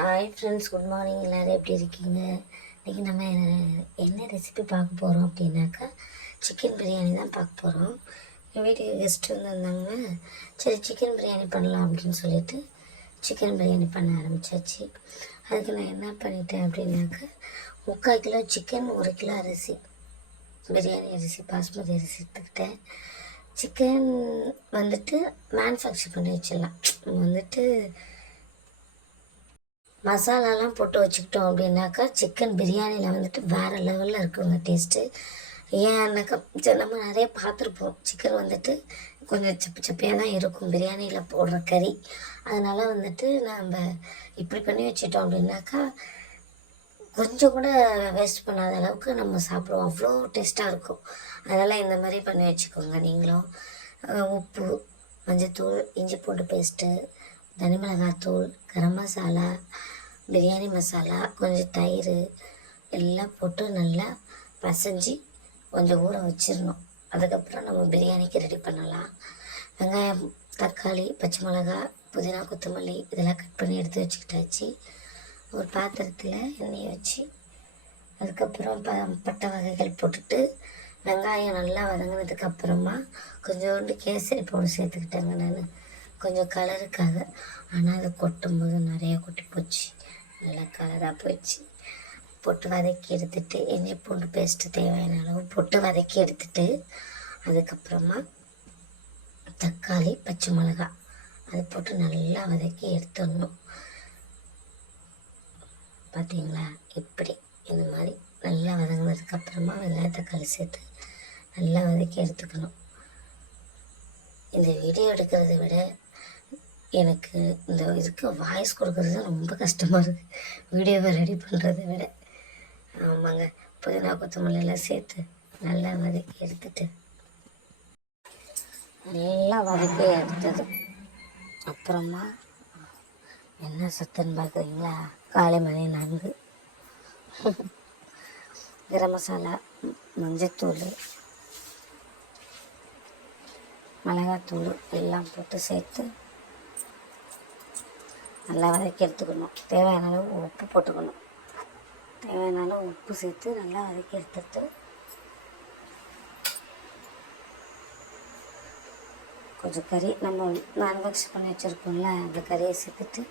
Hi friends, good morning. எல்லோரும் எப்படி இருக்கீங்க? இன்றைக்கி நம்ம என்ன ரெசிபி பார்க்க போகிறோம் அப்படின்னாக்கா, சிக்கன் பிரியாணி தான் பார்க்க போகிறோம். எங்கள் வீட்டுக்கு கெஸ்ட்டு வந்திருந்தாங்க. சரி, சிக்கன் பிரியாணி பண்ணலாம் அப்படின்னு சொல்லிட்டு சிக்கன் பிரியாணி பண்ண ஆரம்பித்தாச்சு. அதுக்கு நான் என்ன பண்ணிட்டேன் அப்படின்னாக்கா, 3/4 கிலோ சிக்கன், 1 கிலோ அரிசி, பிரியாணி அரிசி, பாஸ்மதி அரிசி எடுத்துக்கிட்டேன். சிக்கன் வந்துட்டு மேனுஃபேக்சர் பண்ணி வச்சிடலாம். வந்துட்டு மசாலாலாம் போட்டு வச்சுக்கிட்டோம் அப்படின்னாக்கா சிக்கன் பிரியாணியில் வந்துட்டு வேறு லெவலில் இருக்குங்க டேஸ்ட்டு. ஏன்னாக்கா நம்ம நிறைய பார்த்துருப்போம், சிக்கன் வந்துட்டு கொஞ்சம் சப்பு சப்பையாக தான் இருக்கும் பிரியாணியில் போடுற கறி. அதனால் வந்துட்டு நம்ம இப்படி பண்ணி வச்சிட்டோம் அப்படின்னாக்கா கொஞ்சம் கூட வேஸ்ட் பண்ணாத அளவுக்கு நம்ம சாப்பிடுவோம், அவ்வளோ டேஸ்ட்டாக இருக்கும். அதனால் இந்த மாதிரி பண்ணி வச்சுக்கோங்க நீங்களும். உப்பு, மஞ்சத்தூள், இஞ்சி பூண்டு பேஸ்ட்டு, தனி மிளகாத்தூள், கரம் மசாலா, பிரியாணி மசாலா, கொஞ்சம் தயிர் எல்லாம் போட்டு நல்லா பசைஞ்சு கொஞ்சம் ஊற வச்சிடணும். அதுக்கப்புறம் நம்ம பிரியாணிக்கு ரெடி பண்ணலாம். வெங்காயம், தக்காளி, பச்சை மிளகா, புதினா, கொத்தமல்லி இதெல்லாம் கட் பண்ணி எடுத்து வச்சுக்கிட்டாச்சு. ஒரு பாத்திரத்தில் எண்ணெயை வச்சு அதுக்கப்புறம் பட்டை வகைகள் போட்டுட்டு வெங்காயம் நல்லா வதங்கினதுக்கப்புறமா கொஞ்சோண்டு கேசரி பவுடர் சேர்த்துக்கிட்டேங்க நான், கொஞ்சம் கலருக்காக. ஆனால் அதை கொட்டும்போது நிறைய கொட்டி போச்சு, நல்லா கலராக போயிடுச்சு. போட்டு வதக்கி எடுத்துட்டு இஞ்சி பூண்டு பேஸ்ட்டு தேவையான அளவு போட்டு வதக்கி எடுத்துட்டு அதுக்கப்புறமா தக்காளி, பச்சை மிளகா அதை போட்டு நல்லா வதக்கி எடுத்துடணும். பார்த்தீங்களா, இப்படி இந்த மாதிரி நல்லா வதங்கினதுக்கப்புறமா வெங்காய தக்காளி சேர்த்து நல்லா வதக்கி எடுத்துக்கணும். இந்த வீடியோ எடுக்கிறத விட எனக்கு இந்த இதுக்கு வாய்ஸ் கொடுக்குறது ரொம்ப கஷ்டமாக இருக்குது, வீடியோவை ரெடி பண்ணுறதை விட. ஆமாங்க, புதினா கொத்தமல்லியெல்லாம் சேர்த்து நல்லா வதக்கி எடுத்துட்டு நல்லா வதக்கி எடுத்தது அப்புறமா என்ன சத்துன்னு பார்க்குறீங்களா, காலை மணி 4. கரம் மசாலா, மஞ்சத்தூள், மிளகாத்தூள் எல்லாம் போட்டு சேர்த்து நல்லா வதக்கி எடுத்துக்கணும். தேவையான அளவு உப்பு போட்டுக்கணும். தேவையான அளவு உப்பு சேர்த்து நல்லா வதக்கி எடுத்துட்டு கொஞ்சம் கறி நம்ம மேனுஃபேக்சர் பண்ணி வச்சுருக்கோம்ல, அந்த கறியை சேர்த்துட்டு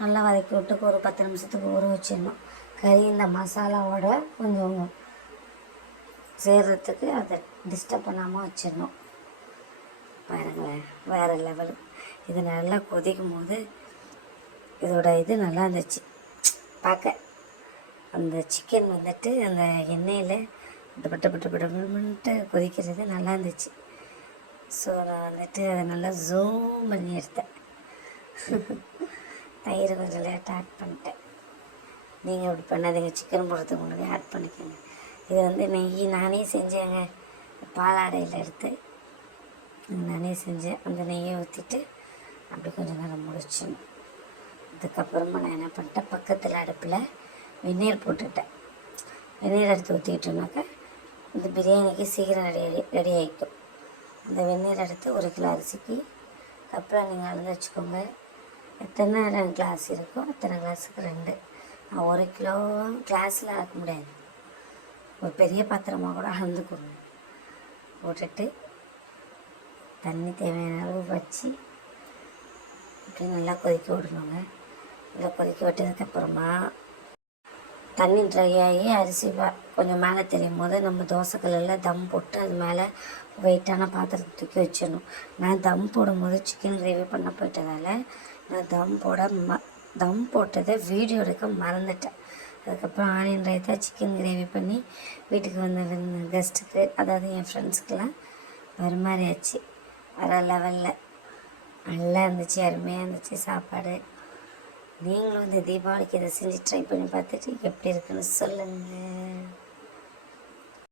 நல்லா வதக்கி விட்டு ஒரு 10 நிமிஷத்துக்கு ஊற வச்சிடணும். கறி இந்த மசாலாவோட கொஞ்சம் சேர்கிறதுக்கு அதை டிஸ்டர்ப் பண்ணாமல் வச்சிடணும். பாருங்களேன், வேறு லெவலு. இது நல்லா கொதிக்கும் போது இதோட இது நல்லா இருந்துச்சு பார்க்க. அந்த சிக்கன் வந்துட்டு அந்த எண்ணெயில் பட்டு பட்டு பட்டு கொதிக்கிறது நல்லா இருந்துச்சு. ஸோ நான் வந்துட்டு அதை நல்லா ஜூம் பண்ணி எடுத்தேன். தயிர் கொஞ்சம் லேட்டாக ஆட் பண்ணிட்டேன். நீங்கள் அப்படி பண்ணாதீங்க, சிக்கன் போடுறதுக்கு முன்னாடி ஆட் பண்ணிக்கோங்க. இது வந்து நெய் நானே செஞ்சேங்க, பாலாடையில் எடுத்து நானே செஞ்சேன். அந்த நெய்யை ஊற்றிட்டு அப்படி கொஞ்சம் நேரம் முடிச்சிடணும். அதுக்கப்புறமா நான் என்ன பண்ணிட்டேன், பக்கத்தில் அடுப்பில் வெந்நீர் போட்டுட்டேன். வெந்நீர் எடுத்து ஊற்றிக்கிட்டோம்னாக்கா இந்த பிரியாணிக்கு சீக்கிரம் ரெடி ஆகிக்கும். அந்த வெந்நீர் எடுத்து 1 கிலோ அரிசிக்கு அப்புறம் நீங்கள் அளந்து வச்சுக்கோங்க. எத்தனை கிளாஸ் இருக்கோ அத்தனை கிளாஸுக்கு 2. நான் 1 கிலோ கிளாஸில் அளக்க முடியாது, ஒரு பெரிய பாத்திரமாக கூட அளந்துக்கோங்க. போட்டுட்டு தண்ணி தேவையான அளவு வச்சு இப்படி நல்லா கொதிக்க விடணுங்க. நல்லா கொதிக்க விட்டதுக்கப்புறமா தண்ணி ட்ரை ஆகி அரிசி கொஞ்சம் மேலே தெரியும் போது நம்ம தோசைக்கல்லில் தம் போட்டு அது மேலே வெயிட்டான பாத்திரத்தை தூக்கி வச்சிடணும். நான் தம் போடும்போது சிக்கன் கிரேவி பண்ண போயிட்டதால் நான் தம் போட்டதை வீடியோ எடுக்க மறந்துட்டேன். அதுக்கப்புறம் ஆனியன் ரைத்தா சிக்கன் கிரேவி பண்ணி வீட்டுக்கு வந்த கெஸ்ட்டுக்கு, அதாவது என் ஃப்ரெண்ட்ஸுக்கெல்லாம் பரிமாறியாச்சு. வேறு லெவலில் நல்லா இருந்துச்சு, அருமையாக இருந்துச்சு சாப்பாடு. நீங்களும் இந்த தீபாவளிக்கு இதை செஞ்சு ட்ரை பண்ணி பார்த்துட்டு எப்படி இருக்குன்னு சொல்லுங்கள்.